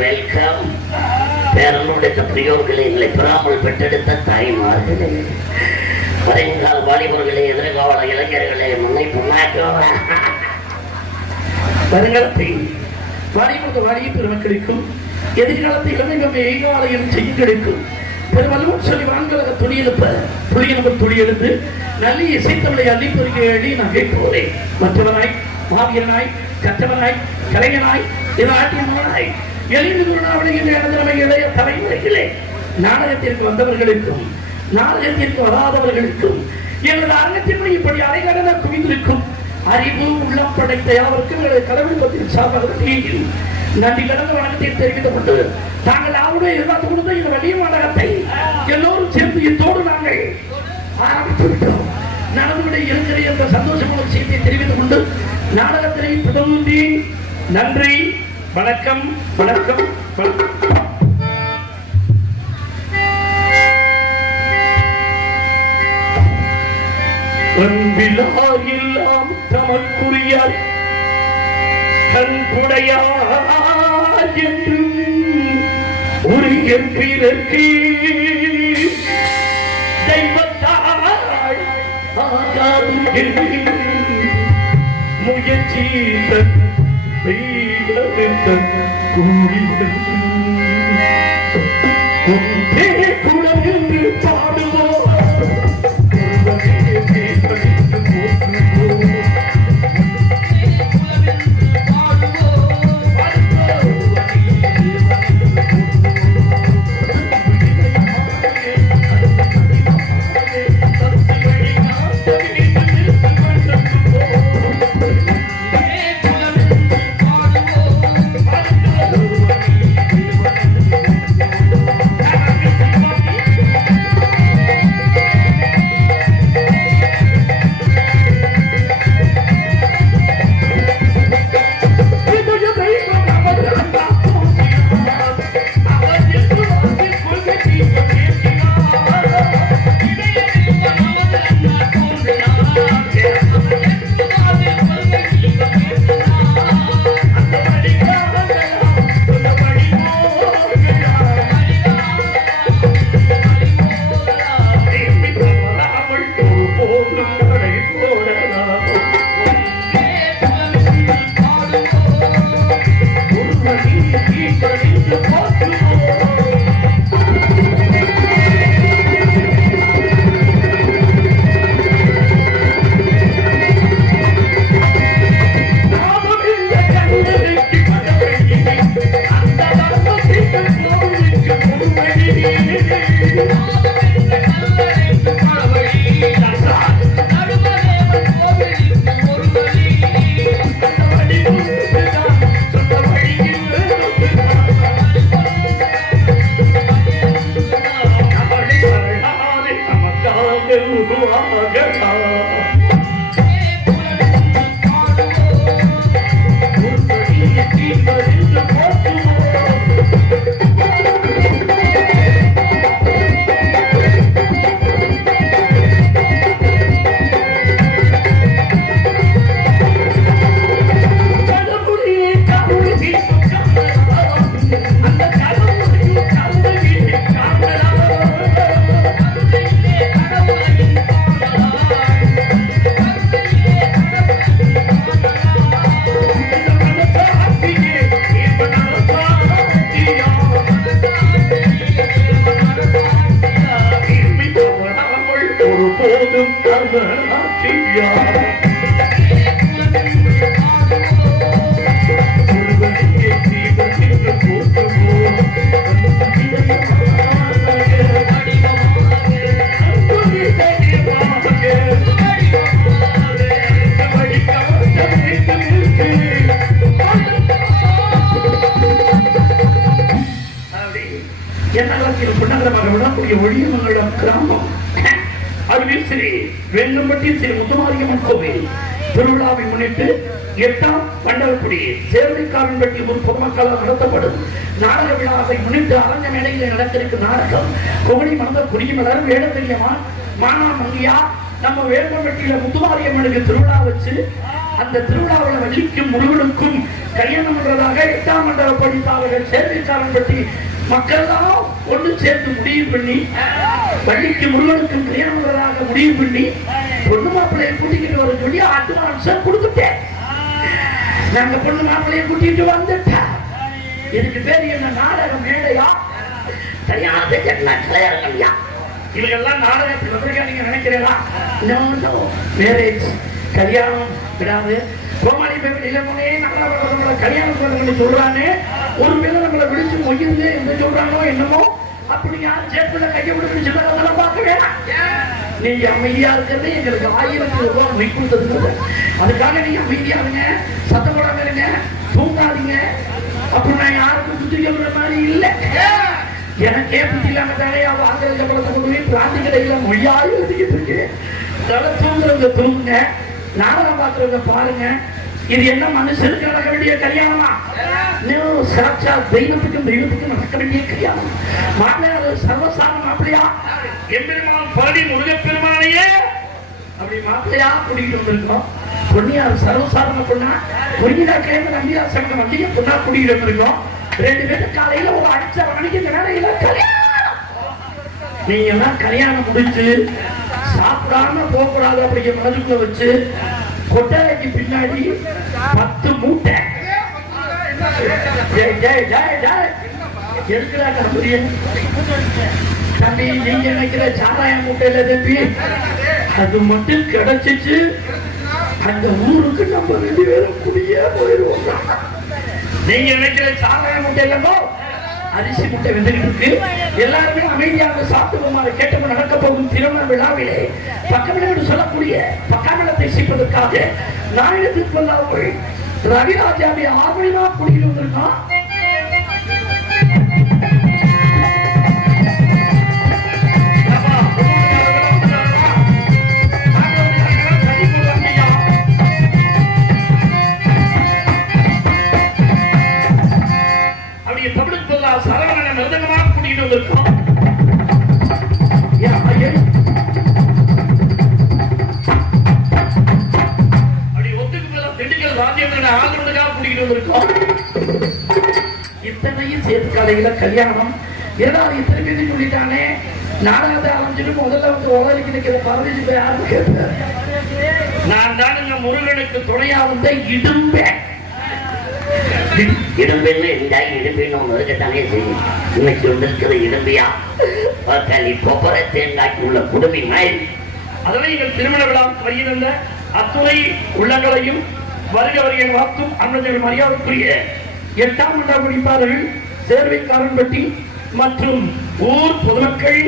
Welcome. பேரனுடைய பிரியோர்களை எங்களை பெறாமல் பெற்றெடுத்த தாய்மார்களே, வருங்கால வாலிபர்களே, எதிர்கால இளைஞர்களே, முன்னை வருங்காலத்தை வாலிப பெருமக்களுக்கும் எதிர்காலத்தை இளைஞர்கள் எய்காலையும் செய்யுங்களுக்கும் பெருமளவும் சொல்லி வான்கலக துளியெழுப்பு நல்ல இசைத்தவளை அள்ளிப்பெருகை எழி நான் கேட்போரே மற்றவனாய் மாவீரனாய் கற்றவனாய் கலைஞனாய் இதாட்டியமானாய் எளிமையுள்ளவளை இளைய தலைமுறைகளே, நாடகத்திற்கு வந்தவர்களுக்கும் நாடகத்திற்கு வராதவர்களுக்கும் எனது அரங்கத்தின்படி இப்படி அரைகடன குவிந்திருக்கும் அறிவு உள்ளம் படைத்த யாவருக்கும் கடவுள் பற்றிய சார்பாக நன்றி கடந்த வணக்கத்தை தெரிவித்துக் கொண்டு தாங்கள் அவருடைய எதிர்பார்த்து கொடுத்த இந்த வலிய நாடகத்தை எல்லோரும் சேர்ந்து இத்தோடு நாங்கள் ஆரம்பித்து விட்டோம். நடந்துடைய இருக்கிற என்ற சந்தோஷமான செய்தியை தெரிவித்துக் கொண்டு நாடகத்தினை தொடர்ந்து நன்றி, வணக்கம் வணக்கம் வணக்கம். எல்லாம் தமக்குரியார் கண்புடையார் என்று உரிய பிறர்க்கு தெய்வத்தாள் ஆகாது முயற்சி கூறிகள் குளம் என்று பாடுவோம். ஒளியமங்கலம் கிராமம் அருகில் ஸ்ரீ வேங்கம்பட்டி ஸ்ரீ முத்துமாரியம்மன் கோவில் திருவிழாவை முன்னிட்டு 8ஆம் பண்டவக்குடி சேர்வைக்காரன்பட்டி பொதுமக்களால் நடத்தப்படும் நாடக விழாவை முன்னிட்டு அரங்க மேடையில் நடத்திருக்கும் நாடகம் கோவணி மணந்த குடிமலர் வேடத்தெரியமா மானா மங்கியா நம்ம வேங்கம்பட்டியில முத்துமாரியம்மனுக்கு திருவிழா வச்சு அந்த திருவிழாவில் வள்ளிக்கும் முருகனுக்கும் கல்யாணம் பண்றதாக 8ஆம் மண்டல படித்தார்கள் சேர்வைக்காரன் பற்றி மக்கள் எல்லாம் ஒன்று சேர்த்து முடிவு பண்ணி வள்ளிக்கு முருகனுக்கும் கல்யாணம் பண்றதாக முடிவு பண்ணி பொண்ணு மாப்பிள்ளையை கூட்டிக்கிட்டு வர சொல்லி அட்வான்ஸ் கொடுத்துட்டேன். நாங்க பொண்ணு மாப்பிள்ளையை கூட்டிட்டு வந்துட்டேன். இதுக்கு பேர் என்ன நாடக மேடையா கல்யாணத்துக்கு என்ன கல்யாணங்கள்யா? இவங்கெல்லாம் நாடகத்தில் வந்திருக்கா நீங்க நினைக்கிறீங்களா? மேரேஜ் கல்யாணம் விடாது கோமாளி பேர் இளமுனே நம்மள கல்யாணம் பண்ணி சொல்றானே ஒரு பேரை நம்மளை விழிச்சு மொய்யுது என்று சொல்றானோ என்னமோ அப்படி யார் சேர்ப்புல கையை விடுன்னு சொல்ல பார்க்க வேணாம். நீங்க அமைதியா இருக்கிறது எங்களுக்கு 1000 ரூபாய் மெய் கொடுத்தது. அதுக்காக நீங்க அமைதியா இருங்க, சத்தம் போடாம இருங்க, தூங்காதீங்க. அப்படி நான் யாருக்கும் புத்தி சொல்ற மாதிரி இல்லை. எனக்கே புத்தி இல்லாம தானே அவ ஆங்கில சம்பளத்தை கொண்டு போய் பிராந்தி கடையில மொழியாய் எழுதிக்கிட்டு இருக்கு. அதனால தூங்குறவங்க தூங்குங்க, நாடகம் பார்க்கறவங்க பாருங்க. இது என்ன மனுஷனுக்கு நடக்க வேண்டிய கல்யாணமா? சாட்சா தெய்வத்துக்கும் தெய்வத்துக்கும் நடக்க வேண்டிய கல்யாணம். மாப்பிள்ளையா சர்வசாதாரண மாப்பிள்ளையா எம்பெருமான் பழனி முருகப்பெருமானையே அப்படி மாப்பிள்ளையா கூட்டிகிட்டு வந்திருக்கோம். பொன்னியார் சர்வசாதாரண பொண்ணா பொன்னியாக்கிலேருந்து நம்பியார் சங்க வண்டியை பொண்ணா கூட்டிகிட்டு வந்திருக்கோம். 2 பேரும் காலையில ஒரு 5:30 மணிக்கு இந்த வேலையில கல்யாணம். நீங்க எல்லாம் கல்யாணம் முடிச்சு சாப்பிடாம போகக்கூடாது அப்படிங்கிற மனதுக்குள்ள வச்சு கொட்டரைக்கு பின்னாடி 10 மூட்டை தம்பி நீங்க நினைக்கிற சாராய மூட்டையில தம்பி அது மட்டும் கிடைச்சிச்சு அந்த ஊருக்கு நம்ம 2 பேரும் குடியே போயிடுவோம். நீங்க நினைக்கிற சாராய மூட்டை இல்லமோ அரிசி முட்டை வந்துகிட்டு இருக்கு. எல்லாருமே அமைதியாக சாப்பிடுவோம். கேட்டவங்க நடக்க போகும் திருமண விழாவிலே பக்கமிடம் சொல்லக்கூடிய பக்காமிடத்தை சிப்பதற்காக நாயகத்துக்கு வந்தார்கள் ரவிராஜாவை ஆர்வமா கூட்டிட்டு வந்திருக்கான். சரவணனை மிருதங்கமாக கூட்டிட்டு வந்திருக்கோம். அப்படி ஒத்துக்கு திண்டுக்கல் ராஜேந்திரனை ஆளுநருக்காக கூட்டிட்டு வந்திருக்கோம். இத்தனையும் சேர்த்து காலையில கல்யாணம் ஏதாவது இத்தனை பேர் சொல்லிட்டானே நாடகத்தை ஆரம்பிச்சுட்டு முதல்ல வந்து உலகிக்கு நிற்கிற பரதேசி போய் யாரும் கேட்பார். நான் தானுங்க முருகனுக்கு துணையா வந்த இடும்பேன். இடம்பெண்ணு இருந்தால் இடம்பெண்ணு இருக்கத்தானே செய்யும். இன்னைக்கு வந்திருக்கிற இடம்பியா தள்ளி பொப்பர தேங்காய்க்கு உள்ள குடுமி மாதிரி. அதனால் எங்கள் திருமண விழா வருகின்ற அத்துறை உள்ளங்களையும் வருக வருகை வாக்கும் அண்ணன் மரியாதைக்குரிய 8ஆம் மண்டல படிப்பாளர்கள் சேர்வைக்காரன்பட்டி மற்றும் ஊர் பொதுமக்கள்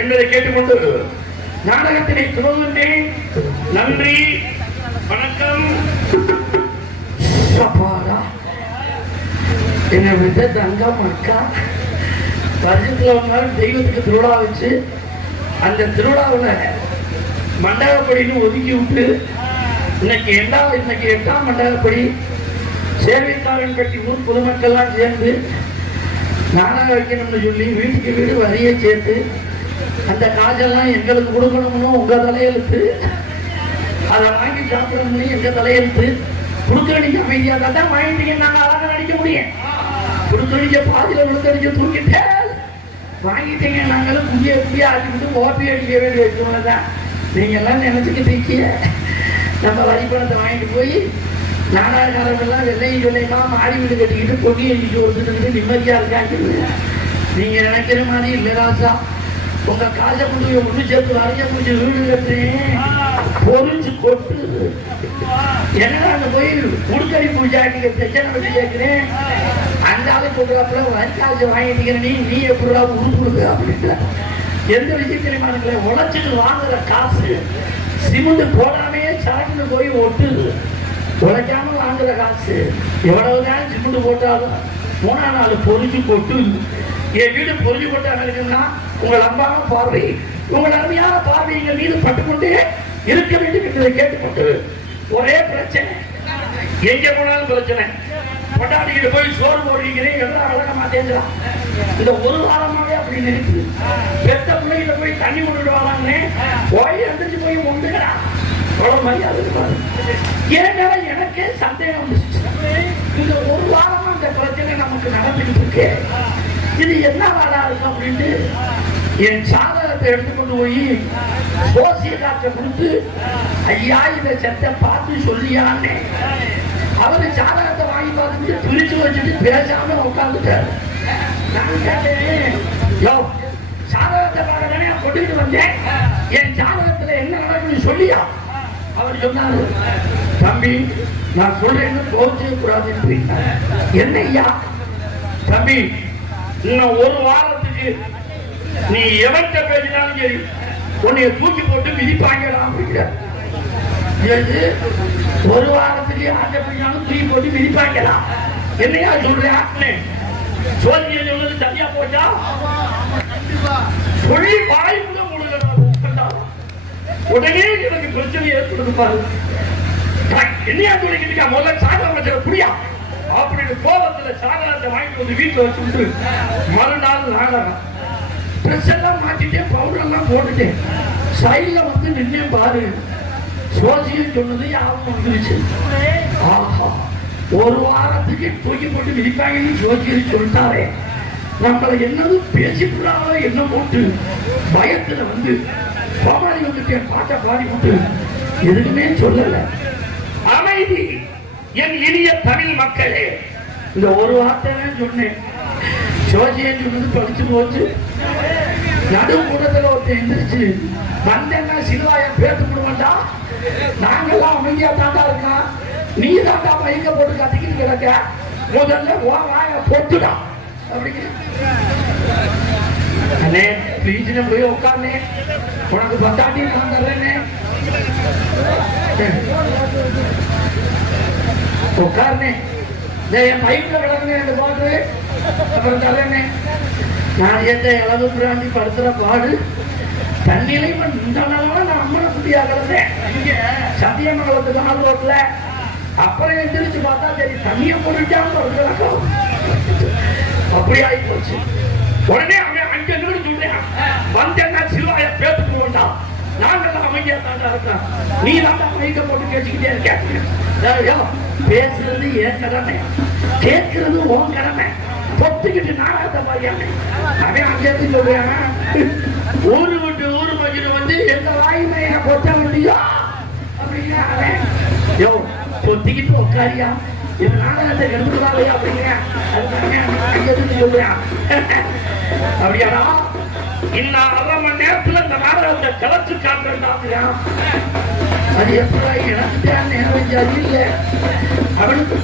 என்பதை கேட்டுக்கொண்டு நாடகத்தினை துவங்குகின்றேன். நன்றி, வணக்கம். என்னை விட்ட தங்கா மக்கா வருஷத்துல ஒரு நாள் தெய்வத்துக்கு திருவிழா வச்சு அந்த திருவிழாவில் மண்டகப்படின்னு ஒதுக்கி விட்டு இன்னைக்கு 8ஆம் மண்டகப்படி சேர்வைக்காரன் கட்டி ஊர் பொதுமக்கள்லாம் சேர்ந்து நாடகம் வைக்கணும்னு சொல்லி வீட்டுக்கு வீடு வரியை சேர்த்து அந்த காசெல்லாம் எங்களுக்கு கொடுக்கணும்னு உங்க தலையெழுத்து, அதை வாங்கி சாப்பிடணும்னு எங்க தலையெழுத்து. குடுக்கணிக்கு அமைதியா தான் வாங்கிட்டீங்க, நாங்க அழகா நடிக்க முடியும். குடுக்கணிக்க பாதியில விழுத்தடிக்க தூக்கிட்டேன் வாங்கிட்டீங்க, நாங்களும் புதிய ஆக்கிட்டு ஓப்பி அடிக்க வேண்டிய வச்சுதான். நீங்க எல்லாம் நினைச்சுக்கிட்டு நம்ம வரிப்பணத்தை வாங்கிட்டு போய் நாடாளுக்காரங்கெல்லாம் வெள்ளையுமா மாடி வீடு கட்டிக்கிட்டு பொங்கி எழுதிட்டு ஒருத்தருக்கு நிம்மதியா இருக்காங்க. நீங்க நினைக்கிற மாதிரி இல்லை ராசா. உங்க காசை கொண்டு ஒண்ணு சேர்த்து வரைய முடிஞ்சு வீடு கட்டுறேன் பொறிஞ்சு கொட்டு. ஏன்னா அங்க போய் குடுக்கடி பூஜா நீங்க பிரச்சனை பற்றி கேட்கிறேன். அந்த ஆளு சொல்றாப்புல வரிக்காசு வாங்கிட்டீங்க நீ எப்படா உருப்புடுங்க அப்படின்ற எந்த விஷயம் தெரியுமானுங்களே. உழைச்சிட்டு வாங்குற காசு சிமெண்ட் போடாமே சரக்குன்னு போய் ஒட்டுது. உழைக்காம வாங்குற காசு எவ்வளவுதான் சிமெண்ட் போட்டாலும் 3ஆம் நாள் பொறிஞ்சு கொட்டு. என் வீடு பொறிஞ்சு கொட்டாங்க இருக்குன்னா உங்கள் அம்பான பார்வை, உங்கள் அருமையான பார்வை எங்கள் மீது பட்டுக்கொண்டே இருக்க வேண்டும் என்பதை கேட்டுக்கொண்டு ஒரே பிரச்சனை, எங்க போனாலும் பிரச்சனை. கொண்டாடிக்கிட்டு போய் சோறு போடுறீங்கிறேன் எல்லாம் வளர மாட்டேங்கிறான். இந்த ஒரு வாரமாவே அப்படின்னு இருக்கு. பெத்த பிள்ளைகிட்ட போய் தண்ணி கொண்டுட்டு வராங்கன்னு போய் எழுந்திரிச்சு போய் முண்டுக்கிறான். அவ்வளவு மரியாதை இருக்காது. ஏன்னா எனக்கே சந்தேகம் வந்துச்சு. இந்த ஒரு வாரமா இந்த பிரச்சனை நமக்கு நடந்துட்டு இருக்கு, இது என்ன வாடா இருக்கு அப்படின்ட்டு என் சாதகத்தை எடுத்துக்கொண்டு போய் சோசிய காற்றை கொடுத்து, ஐயா இதை செத்த பார்த்து சொல்லியான்னு அவரு சாதகத்தை வாங்கி பார்த்துட்டு பிரிச்சு வச்சுட்டு பேசாம உட்காந்துட்டாரு. நான் கேட்டேன், யோ சாதகத்தை பார்க்கத்தானே கொண்டுட்டு வந்தேன், என் சாதகத்துல என்ன நடக்குன்னு சொல்லியா? அவர் சொன்னாரு, தம்பி நான் சொல்றேன்னு கோவிச்சே கூடாதுன்னு. என்ன ஐயா? தம்பி இன்னும் ஒரு வாரத்துக்கு நீ எவன்கிட்ட பேசினாலும் சரி உன்னைய தூக்கி போட்டு மிதிப்பாங்கலாம் அப்படிங்கிற. ஒரு வாரத்துக்கு ஆட்ட பிடிச்சாலும் தூக்கி போட்டு மிதிப்பாங்கலாம். என்னையா சொல்றேன்? சோதியை சொல்றது சரியா போச்சா? சொல்லி வாய் கூட முழுக்க உடனே எனக்கு பிரச்சனை ஏற்படுது பாரு. என்னையா சொல்லிக்கிட்டு முதல்ல சாதகம் வச்ச புரியா அப்படின்னு கோபத்துல சாதகத்தை வாங்கிட்டு வந்து வீட்டுல வச்சுட்டு மறுநாள் நாடகம் ட்ரெஸ் எல்லாம் மாட்டிட்டேன், பவுடர் எல்லாம் போட்டுட்டேன், சைட்ல வந்து நின்னே பாரு. சோசியம் சொன்னது யாரும் வந்துருச்சு. ஆஹா, ஒரு வாரத்துக்கு தூக்கி போட்டு மிதிப்பாங்கன்னு சோசியம் சொல்லிட்டாரே, நம்மளை என்னது பேசிவிடாம என்ன போட்டு பயத்துல வந்து பாமாரி வந்துட்டேன், பாட்டை பாடி போட்டு எதுக்குமே சொல்லல. அமைதி என் இனிய தமிழ் மக்களே. இந்த ஒரு வார்த்தை சொன்னேன், சோசியம் சொன்னது படிச்சு போச்சு. நடு கூடத்துல ஒருத்தர் எந்திரிச்சு வந்தேன்னா சிலுவாய பேத்து விடுவாண்டா, நாங்கெல்லாம் அமைதியா தாண்டா இருக்கோம், நீ தாண்டா மயக்க போட்டு கத்திக்கிட்டு கிடக்க, முதல்ல வாய பொத்துடா அப்படிங்கிற. அண்ணே ப்ளீஸ் போய் உட்கார்னே, உனக்கு பத்தாட்டி நான் தர்றேன்னே. உட்கார்னே, என் பைப்ல கிடக்குனே ரெண்டு பாட்டு அப்புறம் தர்றேன்னே. நான் எந்த இளவு பிராண்டி படுத்துற பாடு தண்ணியில இந்த நாளோட நான் அம்மனை குட்டியா கிடந்தேன் சத்தியமங்கலத்துக்கு நாள் ரோட்ல. அப்புறம் எந்திரிச்சு பார்த்தா சரி தண்ணியை போட்டுட்டான்னு படுத்துறாங்க. அப்படி ஆகி போச்சு. உடனே அவன் அங்க நின்று சொல்றேன், வந்தேன்னா சிவாய பேத்து போண்டா, நாங்கெல்லாம் அமைதியா தாண்டா இருக்கோம், நீ தாண்டா மைக்க போட்டு பேசிக்கிட்டே இருக்க. பேசுறது என் கடமை, கேட்கறது உன் கடமை. பொத்துக்கிட்டு நாடகத்தை பாரியாங்க. அவன் அங்கேருந்து சொல்றான், ஊரு விட்டு ஊரு மகிழ வந்து எந்த வாயுமையை பொத்த முடியும் அப்படிங்கிற. யோ பொத்திக்கிட்டு உட்காரியா, இது நாடகத்தை கெடுத்துருவாங்க அப்படிங்கிற. அங்கேருந்து சொல்றான், அப்படியாடா இன்னும் அரை மணி நேரத்துல இந்த நாடகத்தை கலச்சு காட்டுறான். அது எப்படா எனக்கு நேரம் சரியில்லை அவனுக்கு.